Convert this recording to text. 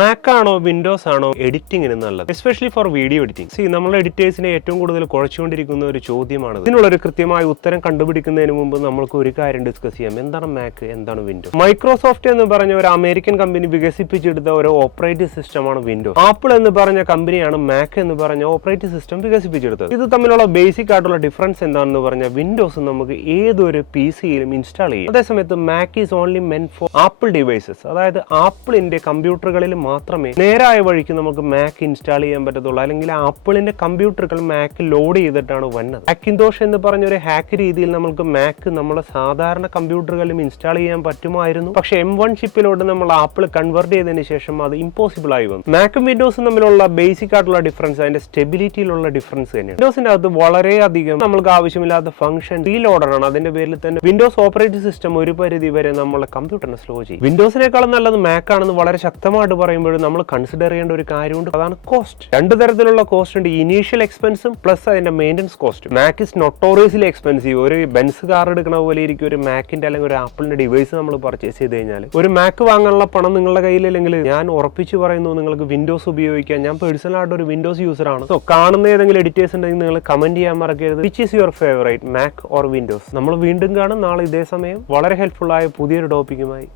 Mac ആണോ Windows ആണോ എഡിറ്റിംഗിന് നല്ലത്, എസ്പെഷ്യലി ഫോർ വീഡിയോ എഡിറ്റിംഗ്? നമ്മൾ എഡിറ്റേഴ്സിനെ ഏറ്റവും കൂടുതൽ കുഴച്ചുകൊണ്ടിരിക്കുന്ന ഒരു ചോദ്യമാണ്. ഇതിനുള്ളൊരു കൃത്യമായ ഉത്തരം കണ്ടുപിടിക്കുന്നതിന് മുമ്പ് നമുക്ക് ഒരു കാര്യം ഡിസ്കസ് ചെയ്യാം. എന്താണ് മാക്, എന്താണ് വിൻഡോസ്? മൈക്രോസോഫ്റ്റ് എന്ന് പറഞ്ഞ ഒരു അമേരിക്കൻ കമ്പനി വികസിപ്പിച്ചെടുത്ത ഒരു ഓപ്പറേറ്റിംഗ് സിസ്റ്റമാണ് വിൻഡോസ്. ആപ്പിൾ എന്ന് പറഞ്ഞ കമ്പനിയാണ് മാക് എന്ന് പറഞ്ഞ ഓപ്പറേറ്റിംഗ് സിസ്റ്റം വികസിപ്പിച്ചെടുത്തത്. ഇത് തമ്മിലുള്ള ബേസിക് ആയിട്ടുള്ള ഡിഫറൻസ് എന്താണെന്ന് പറഞ്ഞാൽ, വിൻഡോസ് നമുക്ക് ഏതൊരു പി സിയിലും ഇൻസ്റ്റാൾ ചെയ്യും. അതേസമയത്ത് Mac is only men four apple devices. അതായത് ആപ്പിളിന്റെ കമ്പ്യൂട്ടറുകളിൽ മാത്രമേ നേരായ വഴിക്ക് നമുക്ക് മാക് ഇൻസ്റ്റാൾ ചെയ്യാൻ പറ്റത്തുള്ളൂ. അല്ലെങ്കിൽ ആപ്പിളിന്റെ കമ്പ്യൂട്ടറുകൾ മാക് ലോഡ് ചെയ്തിട്ടാണ് വന്നത്. ഹാക്കിൻതോഷ് എന്ന് പറഞ്ഞ ഒരു ഹാക്ക് രീതിയിൽ നമുക്ക് മാക് നമ്മുടെ സാധാരണ കമ്പ്യൂട്ടറുകളിലും ഇൻസ്റ്റാൾ ചെയ്യാൻ പറ്റുമായിരുന്നു. പക്ഷെ M1 ചിപ്പിലോട്ട് നമ്മൾ ആപ്പിൾ കൺവേർട്ട് ചെയ്തതിന് ശേഷം അത് ഇമ്പോസിബിൾ ആയി വന്നു. മാക്കും വിൻഡോസും തമ്മിലുള്ള ബേസിക് ആയിട്ടുള്ള ഡിഫറൻസ് അതിന്റെ സ്റ്റെബിലിറ്റിയിലുള്ള ഡിഫറൻസ് തന്നെയാണ്. വിൻഡോസിന്റെ അകത്ത് വളരെയധികം നമുക്ക് ആവശ്യമില്ലാത്ത ഫംഗ്ഷൻ റീലോഡർ ആണ്. അതിന്റെ പേരിൽ തന്നെ വിൻഡോസ് ഓപ്പറേറ്റിംഗ് സിസ്റ്റം ഒരു പരിധി വരെ നമ്മളെ കമ്പ്യൂട്ടറിനെ സ്ലോ ചെയ്യും. വിൻഡോസിനേക്കാളും നല്ലത് മാക് ആണെന്ന് വളരെ ശക്തമായിട്ട് പറയുമ്പോഴും നമ്മൾ കൺസിഡർ ചെയ്യേണ്ട ഒരു കാര്യമുണ്ട്. അതാണ് കോസ്റ്റ്. രണ്ട് തരത്തിലുള്ള കോസ്റ്റ് ഉണ്ട്. ഇനീഷ്യൽ എക്സ്പെൻസും പ്ലസ് അതിന്റെ maintenance cost. Mac is നൊട്ടോറിയസ്ലി expensive. ഒരു ബെൻസ് കാർ എടുക്കുന്ന പോലെ ഇരിക്കും ഒരു മാക്കിന്റെ അല്ലെങ്കിൽ ഒരു ആപ്പിളിന്റെ ഡിവൈസ് നമ്മൾ പർച്ചേസ് ചെയ്ത് കഴിഞ്ഞാൽ. ഒരു മാക് വാങ്ങാനുള്ള പണം നിങ്ങളുടെ കയ്യിലില്ലെങ്കിൽ ഞാൻ ഉറപ്പിച്ചു പറയുന്നു നിങ്ങൾക്ക് വിൻഡോസ് ഉപയോഗിക്കാം. ഞാൻ പേഴ്സണൽ ആയിട്ട് ഒരു വിൻഡോസ് യൂസർ ആണ്. സോ കാണുന്ന ഏതെങ്കിലും എഡിറ്റേഴ്സ് ഉണ്ടെങ്കിൽ നിങ്ങൾ കമന്റ് ചെയ്യാൻ മറക്കരുത്. Which is your favourite, Mac or Windows? നമ്മൾ വീണ്ടും കാണും നാളെ ഇതേ സമയം വളരെ ഹെൽപ്ഫുൾ ആയ പുതിയൊരു ടോപ്പിക്കുമായി.